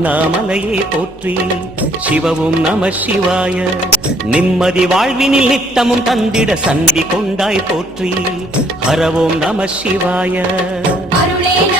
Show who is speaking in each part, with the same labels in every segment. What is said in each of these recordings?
Speaker 1: அண்ணாமலையே போற்றி. சிவவும் நம சிவாய. நிம்மதி வாழ்வினில் நித்தமும் தந்திட சந்தி கொண்டாய் போற்றி. ஹரவோம் நம சிவாய.
Speaker 2: அருளே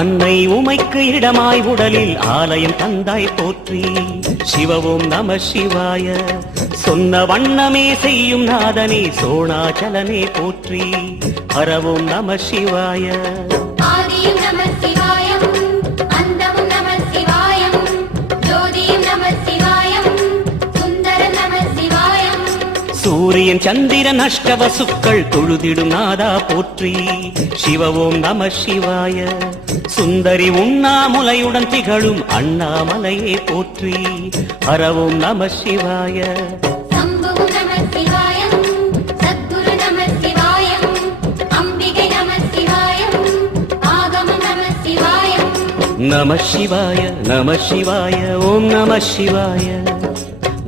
Speaker 1: அன்னை உமைக்கு இடமாய் உடலில் ஆலயம் தந்தாய் போற்றி. சிவவும் நம சிவாய சொன்ன வண்ணமே செய்யும் நாதனே சோணாச்சலனே போற்றி. அறவும் நம சிவாய.
Speaker 2: ஆதியும் நம
Speaker 1: சூரியன் சந்திரன் அஷ்டவசுக்கள் தொழுதிடும் நாதா போற்றி. சிவவோம் நம சிவாய. சுந்தரி உண்ணாமுலையுடன் திகழும் அண்ணாமலையே போற்றி. ஹரவோம் நம சிவாய.
Speaker 2: நம
Speaker 1: சிவாய நம சிவாய ஓம் நம சிவாய.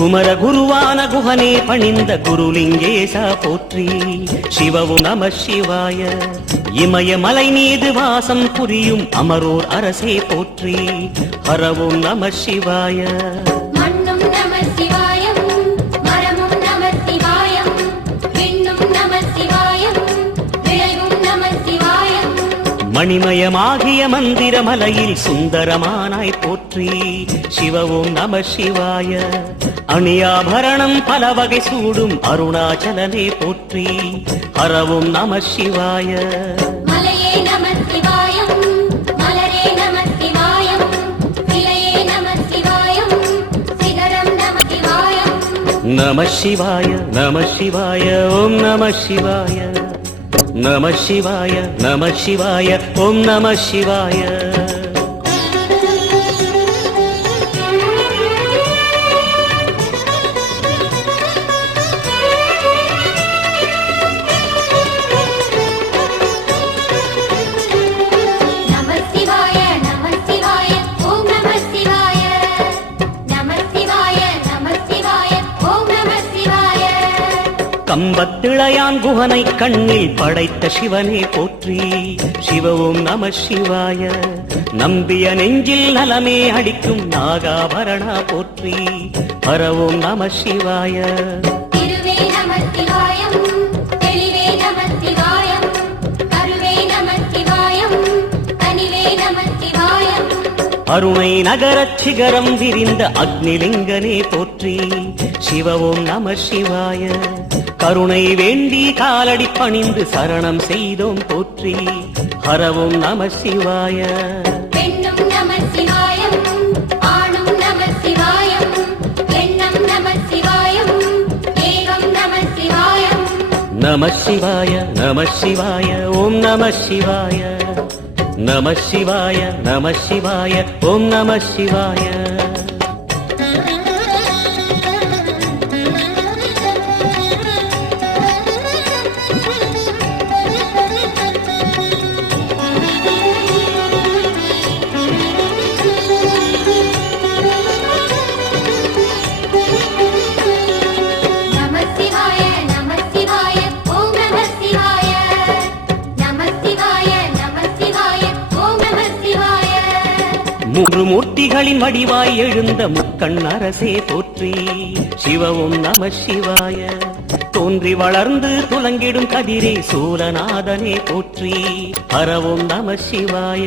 Speaker 1: குமர குருவான குகனே பணிந்த குருலிங்கேசா போற்றி. சிவவும் நம சிவாய. இமயமலை மீது வாசம் புரியும் அமரோர் அரசே போற்றி. ஹரவும் நம சிவாய. மணிமயமாகிய மந்திர மலையில் சுந்தரமானாய் போற்றி. சிவவும் நம சிவாய. அணியாபரணம் பல வகை சூடும் அருணாச்சலனே போற்றி. ஹரவும் நம சிவாய.
Speaker 2: நம
Speaker 1: சிவாய நம சிவாய ஓம் நம சிவாய. நம சிவாய நம சிவாய ஓம் நம சிவாய. கம்பத்திளையான் குகனை கண்ணில் படைத்த சிவனே போற்றி. சிவவும் நம சிவாய நம்பிய நெஞ்சில் நலமே அடிக்கும் நாகாபரணா போற்றி. பரவும் நம சிவாய. அருணை நகரச் சிகரம் விரிந்த அக்னிலிங்கனே போற்றி. சிவவும் நம சிவாய. கருணை வேண்டி காலடி பணிந்து சரணம் செய்தோம் போற்றி. ஹரவும் நம சிவாய.
Speaker 2: நம
Speaker 1: சிவாய நம சிவாய ஓம் நம சிவாய. நம சிவாய நம சிவாய ஓம் நம சிவாய. மூன்று மூர்த்திகளின் வடிவாய் எழுந்த முக்கண் அரசே போற்றி சிவவும் நம சிவாய தோன்றி வளர்ந்து துலங்கிடும் கதிரே சூலநாதனே போற்றி. ஹரவும் நம சிவாய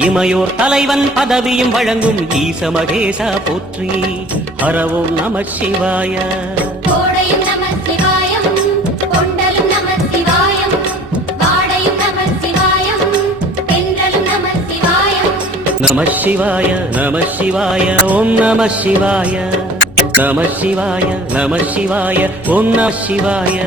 Speaker 1: இமையோர் தலைவன் பதவியும் வழங்கும் ஈச மகேசா போற்றி. ஹரவும் நம சிவாய.
Speaker 2: கோடையும் நம சிவாயம் கொண்டலும் நம சிவாயம் வாடையும் நம சிவாயம் தென்றலும் நம சிவாயம்.
Speaker 1: நம சிவாய நம சிவாய ஓம் நம சிவாய. நம சிவாய நம சிவாய ஓம் நம சிவாய.